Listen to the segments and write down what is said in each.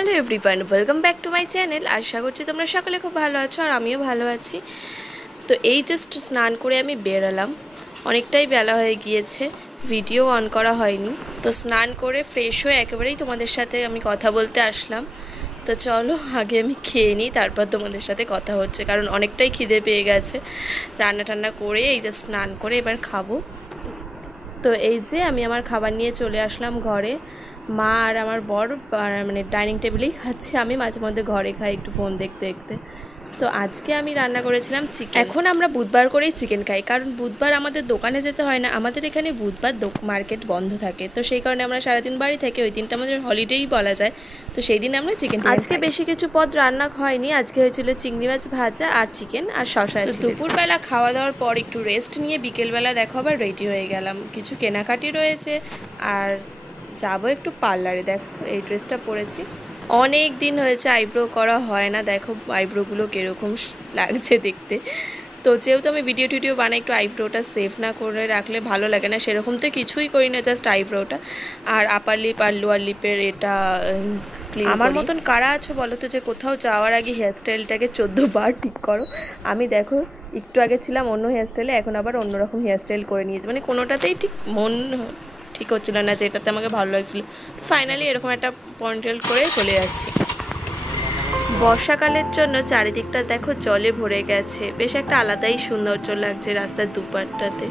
Hello everyone, welcome back to my channel. আশা করছি তোমরা সকলে খুব ভালো আছো আর আমিও ভালো আছি। তো এই জাস্ট স্নান করে আমি বেরোলাম, অনেকটাই বেলা হয়ে গিয়েছে, ভিডিও অন করা হয়নি। তো স্নান করে ফ্রেশ হয়ে একেবারেই তোমাদের সাথে আমি কথা বলতে আসলাম। তো চলো আগে আমি খেয়ে নিই, তারপর তোমাদের সাথে কথা হচ্ছে, কারণ অনেকটাই খিদে পেয়ে গেছে। রান্না টান্না করে এই যে স্নান করে এবার খাবো। তো এই যে আমি আমার খাবার নিয়ে চলে আসলাম ঘরে। মা আর আমার বর মানে ডাইনিং টেবিলেই খাচ্ছি, আমি মাঝে মধ্যে ঘরে খাই একটু ফোন দেখতে দেখতে। তো আজকে আমি রান্না করেছিলাম চিকেন। এখন আমরা বুধবার করেই চিকেন খাই, কারণ বুধবার আমাদের দোকানে যেতে হয় না, আমাদের এখানে বুধবার মার্কেট বন্ধ থাকে। তো সেই কারণে আমরা সারাদিন বাড়ি থেকে, ওই দিনটা আমাদের হলিডেই বলা যায়। তো সেই দিন আমরা চিকেন। আজকে বেশি কিছু পদ রান্না হয়নি, আজকে হয়েছিল চিংড়ি মাছ ভাজা আর চিকেন আর শসা। তো দুপুরবেলা খাওয়া দাওয়ার পর একটু রেস্ট নিয়ে বিকেলবেলা দেখো আবার রেডি হয়ে গেলাম, কিছু কেনাকাটি রয়েছে আর যাবো একটু পার্লারে। দেখো এই ড্রেসটা পরেছি, অনেক দিন হয়েছে আইব্রো করা হয় না, দেখো আইব্রোগুলো কীরকম লাগছে দেখতে। তো যেহেতু আমি ভিডিও টিডিও বানাই, একটু আইব্রোটা সেভ না করে রাখলে ভালো লাগে না, সেরকম তো কিছুই করি না, জাস্ট আইব্রোটা আর আপার লিপ আর লোয়ার লিপের এটা ক্লিন। আমার মতন কারা আছো বলো তো, যে কোথাও যাওয়ার আগে হেয়ারস্টাইলটাকে 14 বার ঠিক করো? আমি দেখো একটু আগে ছিলাম অন্য হেয়ারস্টাইলে, এখন আবার অন্যরকম হেয়ারস্টাইল করে নিয়েছি, মানে কোনোটাতেই ঠিক মন ঠিক হচ্ছিল না যেটাতে আমাকে ভালো লাগছিলো। তো ফাইনালি এরকম একটা পয়েন্টেল করে চলে যাচ্ছি। বর্ষাকালের জন্য চারিদিকটা দেখো জলে ভরে গেছে, বেশ একটা আলাদাই সৌন্দর্য লাগছে রাস্তার দুপারটাতে।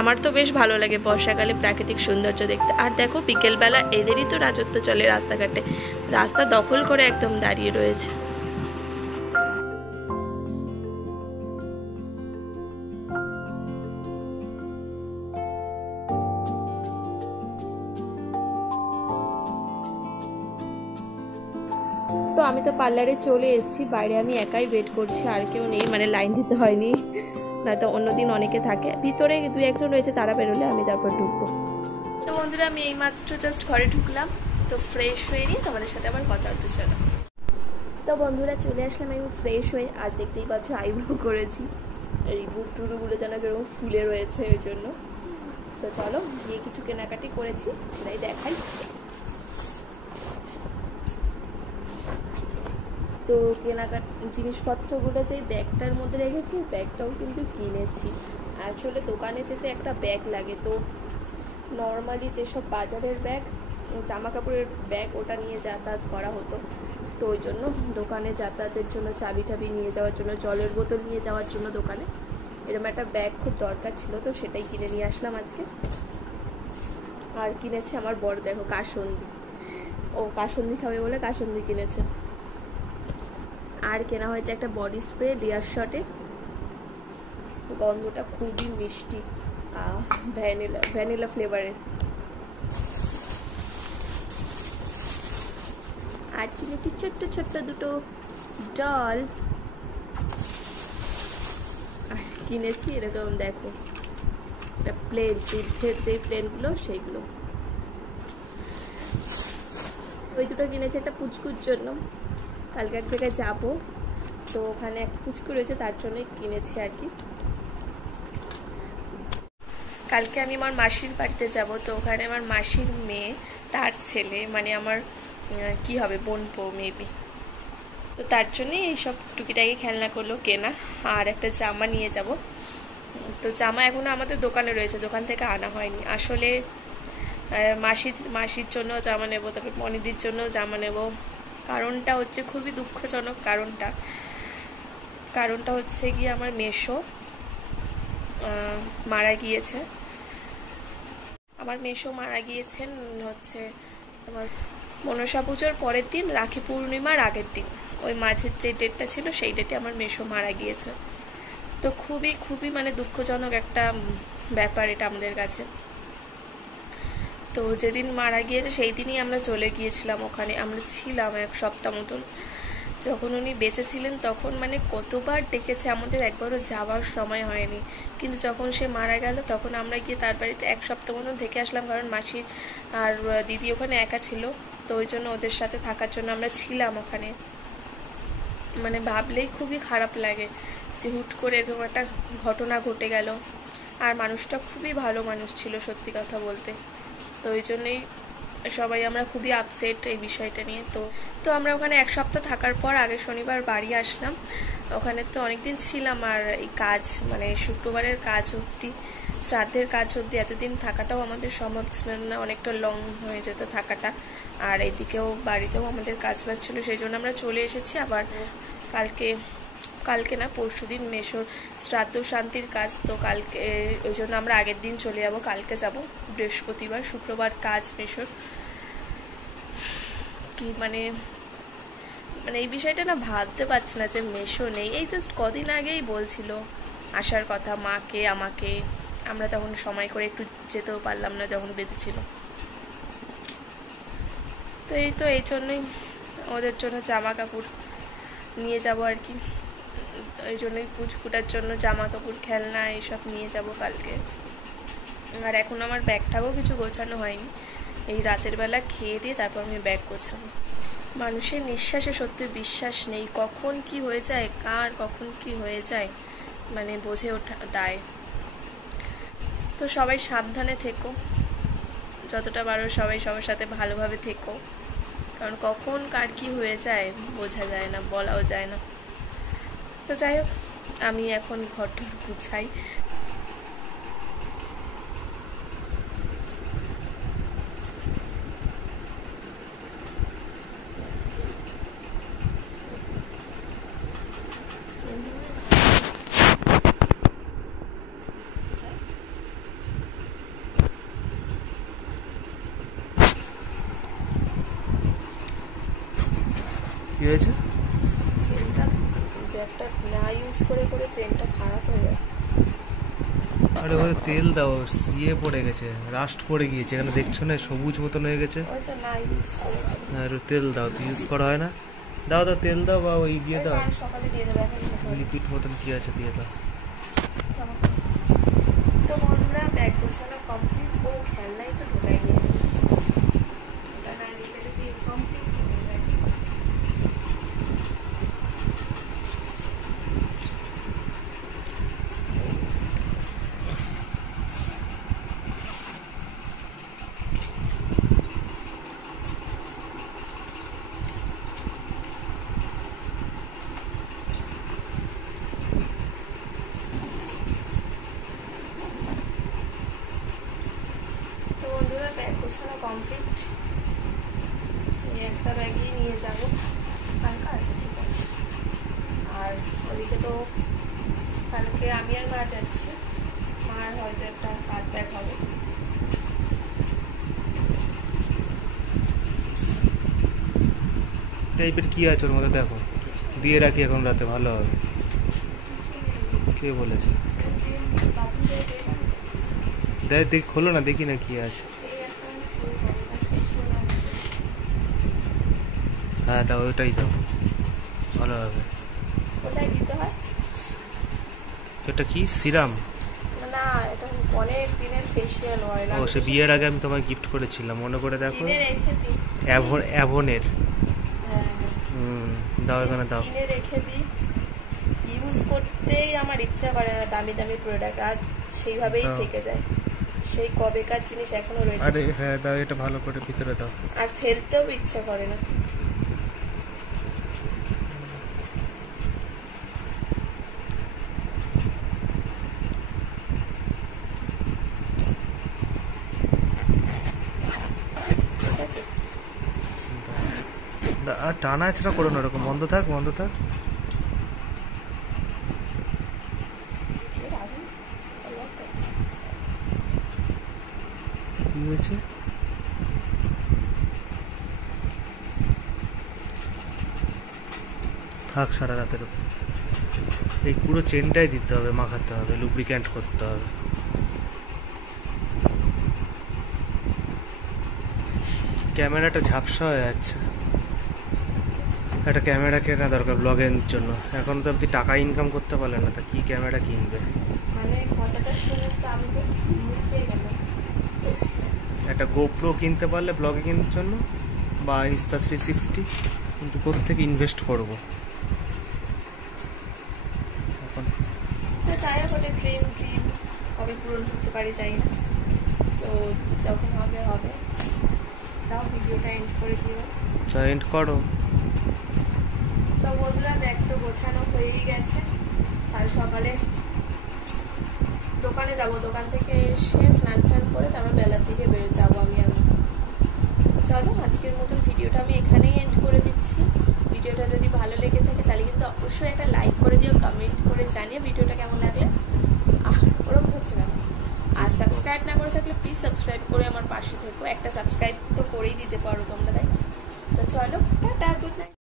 আমার তো বেশ ভালো লাগে বর্ষাকালে প্রাকৃতিক সৌন্দর্য দেখতে। আর দেখো বিকেলবেলা এদেরই তো রাজত্ব চলে রাস্তাঘাটে, রাস্তা দখল করে একদম দাঁড়িয়ে রয়েছে। তো আমি তো পার্লারে চলে এসেছি, বাইরে আমি একাই ওয়েট করছি, আর কেউ নেই, মানে লাইন দিতে হয়নি, নয়তো অন্যদিন অনেকে থাকে। ভিতরে 2-1জন রয়েছে, তারা বেরোলে আমি তারপর ঢুকবো। তো বন্ধুরা আমি এইমাত্র জাস্ট ঘরে ঢুকলাম, তো ফ্রেশ হয়ে নিয়ে তোমাদের সাথে আবার কথা হতে চলো। তো বন্ধুরা চলে আসলাম আমি ফ্রেশ হয়ে, আর দেখতেই পাচ্ছ আইব্রো করেছি, এই বুক টুরুগুলো যেন এরকম ফুলে রয়েছে ওই জন্য। তো চলো গিয়ে কিছু কেনাকাটি করেছি সেটাই দেখাই। তো কেনাকাটা জিনিসপত্রগুলো যে ব্যাগটার মধ্যে রেখেছি, ব্যাগটাও কিন্তু কিনেছি। আসলে দোকানে যেতে একটা ব্যাগ লাগে, তো নর্মালি যেসব বাজারের ব্যাগ, জামা কাপড়ের ব্যাগ, ওটা নিয়ে যাতায়াত করা হতো। তো ওই জন্য দোকানে যাতায়াতের জন্য চাবি টাবি নিয়ে যাওয়ার জন্য, জলের বোতল নিয়ে যাওয়ার জন্য দোকানে এরকম একটা ব্যাগ খুব দরকার ছিল, তো সেটাই কিনে নিয়ে আসলাম আজকে। আর কিনেছে আমার বড়, দেখো কাসন্দি, ও কাসন্দি খাবে বলে কাসন্দি কিনেছে। আর কেনা হয়েছে একটা বডি স্প্রে ডিয়ার শটে, গন্ধটা খুবই মিষ্টি, ভ্যানিলা ফ্লেভারের। আর কিনেছি ছোট্ট ছোট্ট দুটো ডল, আর কিনেছি এরকম দেখো একটা প্লেন, যুদ্ধের যে প্লেনগুলো সেইগুলো। ওই দুটো কিনেছি একটা পুচকুর জন্য, কালকে এক জায়গায় যাবো, তো ওখানে এক পুচকু রয়েছে তার জন্যই কিনেছি আর কি। কালকে আমি আমার মাসির বাড়িতে যাব, তো ওখানে আমার মাসির মেয়ে, তার ছেলে, মানে আমার কি হবে বোনপো মেবি, তো তার জন্যই এইসব টুকিটাকি খেলনা করলো কেনা। আর একটা জামা নিয়ে যাব, তো জামা এখনো আমাদের দোকানে রয়েছে, দোকান থেকে আনা হয়নি। আসলে মাসির জন্য জামা নেব, তারপর মনিদির জন্য জামা নেব। কারণটা হচ্ছে খুবই দুঃখজনক, কারণটা হচ্ছে কি আমার মেসো মারা গিয়েছে। আমার মেসো মারা গিয়েছেন হচ্ছে তোমার মনসা পুজোর পরের দিন, রাখি পূর্ণিমার আগের দিন, ওই মাঝের যে ডেটটা ছিল সেই ডেটে আমার মেসো মারা গিয়েছে। তো খুবই খুবই মানে দুঃখজনক একটা ব্যাপার এটা আমাদের কাছে। তো যেদিন মারা গিয়েছে সেই দিনই আমরা চলে গিয়েছিলাম ওখানে, আমরা ছিলাম 1 সপ্তাহ মতন। যখন উনি বেঁচে ছিলেন তখন মানে কতবার ডেকেছে আমাদের, একবারও যাওয়ার সময় হয়নি। কিন্তু যখন সে মারা গেল তখন আমরা গিয়ে তার বাড়িতে 1 সপ্তাহ মতন থেকে আসলাম, কারণ মাসি আর দিদি ওখানে একা ছিল, তো ওই জন্য ওদের সাথে থাকার জন্য আমরা ছিলাম ওখানে। মানে ভাবলেই খুবই খারাপ লাগে যে হুট করে এরকম একটা ঘটনা ঘটে গেল। আর মানুষটা খুবই ভালো মানুষ ছিল সত্যি কথা বলতে, তো ওই জন্যই সবাই আমরা খুবই আপসেট এই বিষয়টা নিয়ে। তো তো আমরা ওখানে এক সপ্তাহ থাকার পর আগের শনিবার বাড়ি আসলাম। ওখানে তো অনেকদিন ছিলাম, আর এই কাজ মানে শুক্রবারের কাজ অবধি, শ্রাদ্ধের কাজ অবধি এতদিন থাকাটাও আমাদের সম্ভব ছিল না, অনেকটা লং হয়ে যেত থাকাটা। আর এইদিকেও বাড়িতেও আমাদের কাজ বাজ ছিল, সেই জন্য আমরা চলে এসেছি। আবার কালকে না পরশুদিন মেশোর শ্রাদ্ধ শান্তির কাজ, তো কালকে ওই জন্য আমরা আগের দিন চলে যাব, কালকে যাব বৃহস্পতিবার, শুক্রবার কাজ মেশোর। কি মানে মানে এই বিষয়টা না ভাবতে পারছি না যে মেশো নেই। এই জাস্ট কদিন আগেই বলছিল আসার কথা মাকে আমাকে, আমরা তখন সময় করে একটু যেতেও পারলাম না যখন বেঁধেছিল। তো এই জন্যই ওদের জন্য জামা কাপড় নিয়ে যাব আর কি, এই জন্যই পুচকুটার জন্য জামা কাপড় খেলনা এইসব নিয়ে যাব কালকে। আর এখন আমার ব্যাগটাও কিছু গোছানো হয়নি, এই রাতের বেলা খেয়ে দিয়ে তারপর আমি ব্যাগ গোছাবো। মানুষের নিঃশ্বাসে সত্যি বিশ্বাস নেই, কখন কি হয়ে যায়, কার কখন কি হয়ে যায় মানে বোঝে ওঠা দায়। তো সবাই সাবধানে থেকো, যতটা পারো সবাই সবার সাথে ভালোভাবে থেকো, কারণ কখন কার কি হয়ে যায় বোঝা যায় না, বলাও যায় না। তো যাই হোক, আমি এখন ঘরটা গুছাই। কি হয়েছে? চেনটা ব্যাগটা না ইউজ করে করে চেনটা খারাপ হয়ে যাচ্ছে। আরে ওরে তেল দাও, ইয়ে পড়ে গেছে, রাস্ট পড়ে গিয়েছে, এখানে দেখছো না সবুজ মতন হয়ে গেছে। ওইটা না ইউজ করে আর তেল দাও, ইউজ করা হয় না। দাও দাও তেল দাও, বা ওই দিয়ে দাও, সকালে দিয়ে দেবো, এখন লিকুইড মতন কি আছে দিয়ে দাও। তো বন্ধুরা ব্যাগ গোছানো কমপ্লিট, ও খেলনাই তো ঢোকাই নিয়ে ওটা না নিয়ে গেলে কি কমপ্লিট হয়ে যায়। তো বন্ধুরা ব্যাগ গোছানো কমপ্লিট, এই একটা ব্যাগই নিয়ে যাবো, হালকা আছে ঠিক আছে। আর ওদিকে তো কালকে আমি আর মা যাচ্ছি, মার হয়তো একটা হাত ব্যাগ হবে। টাইপের কি আছে ওর মধ্যে দেখো, দিয়ে রাখি এখন রাতে ভালো হবে। কে বলেছে? দেখ দেখি, খোলো না দেখি না কি আছে। হ্যাঁ দাও, ওইটাই দাও, ভালো হবে। কোথায় দিতে হয়? এটা কি সিরাম? না, এটা অনেক দিনের ফেশিয়াল অয়েল। ও সে বিয়ের আগে আমি তোমায় গিফট করেছিলাম, মনে করে দেখো। কিনে রেখে দিই। অ্যাভনের। হ্যাঁ দাও এখানে দাও। কিনে রেখে দিই, ইউজ করতেই আমার ইচ্ছা করে না দামি দামি প্রোডাক্ট, আর সেইভাবেই থেকে যায়। সেই কবেকার জিনিস এখনো রয়েছে। আরে হ্যাঁ দাও, এটা ভালো করে ভিতরে দাও। আর ফেলতেও ইচ্ছা করে না। আর টানা ছাড়া করো না, ওরকম বন্ধ থাক বন্ধ থাক। কি হয়েছে? থাক সারা রাতের উপর। এই পুরো চেনটাই দিতে হবে, মাখাতে হবে, লুব্রিক্যান্ট করতে হবে। ক্যামেরাটা ঝাপসা হয়ে যাচ্ছে, একটা ক্যামেরা কেনা দরকার ব্লগের জন্য। এখন তো অব্দি টাকা ইনকাম করতে পারলে না, তা কি ক্যামেরা কিনবে? মানে কথাটা শুনে তো আমি জাস্ট মুখে গেলাম। একটা গোপ্রো কিনতে পারলে ব্লগিং এর জন্য, বা Insta360, কিন্তু কোত্থেকে ইনভেস্ট করবো এখন? তো যাই হোক, ওটা ড্রিম কবে পূরণ করতে পারি যাই না, তো যখন হবে হবে। দাও ভিডিওটা এন্ড করে দিও। তা এন্ড করো। তো বন্ধুরা দেখ তো গোছানো হয়েই গেছে, আর সকালে দোকানে যাব, দোকান থেকে এসে স্নান টান করে তারপর বেলার দিকে যাবো আমি। চলো আজকের মতন ভিডিওটা আমি এখানেই এন্ড করে দিচ্ছি। ভিডিওটা যদি ভালো লেগে থাকে তাহলে কিন্তু অবশ্যই একটা লাইক করে দিও, কমেন্ট করে জানিও ভিডিওটা কেমন লাগলে। আর ওরকম হচ্ছে না, আর সাবস্ক্রাইব না করে থাকলে প্লিজ সাবস্ক্রাইব করে আমার পাশে থেকো। একটা সাবস্ক্রাইব তো করেই দিতে পারো তোমরা, তাই না? তো চলো টাটা, গুড নাইট।